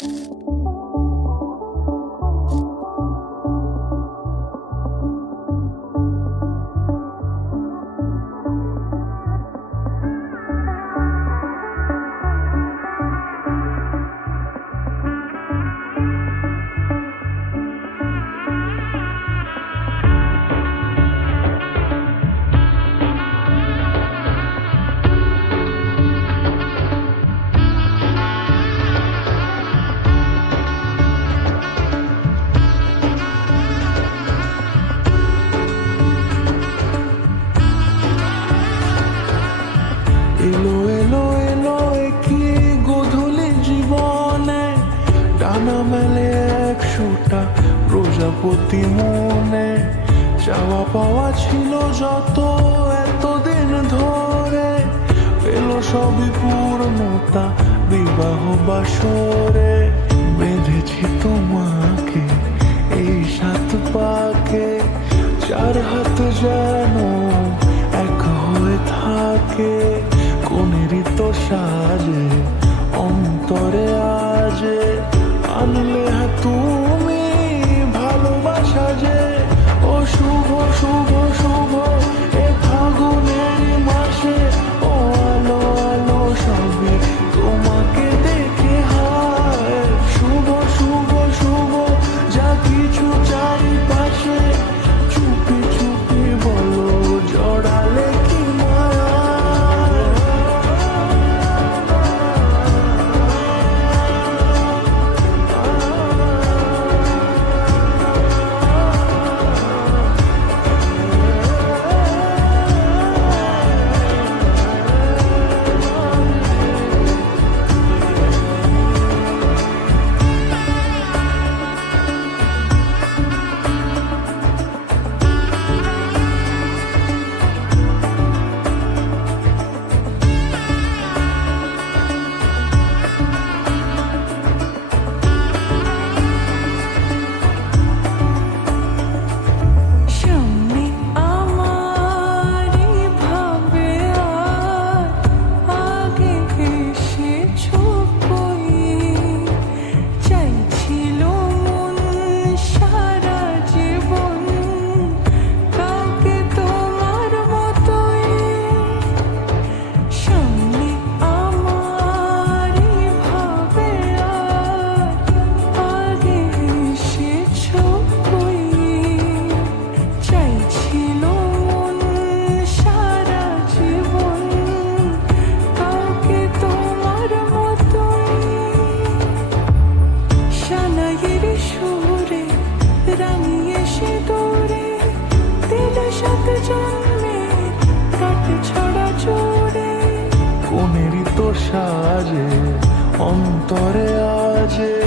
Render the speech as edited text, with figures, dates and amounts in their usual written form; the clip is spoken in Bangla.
এলো এলো এলো কি গোধূলি জীবনে, ডানা মেলে 100টা প্রজাপতি মনে। চাওয়া পাওয়া ছিল যত এতদিন ধরে, পেল সবই পূর্ণতা বিবাহ বাসরে। বেঁধেছি তোমাকে এই 7 পাকে, 4 হাত যেন এক হয়ে থাকে। কোনেরই তো সাজে অন্তরে আজে, আনলে তুমি ভালোবাসা যে। ও শুভ শুভ শুভ এ ফাগুনের মাসে, ও আলো আলো সবে তোমাকে দেখে হায়। শুভ শুভ শুভ যা কিছু চারিপাশে, চুপি চুপি বলো জড়ালে কি মায়া। কোনেরই তো সাজে অন্তরে আজে।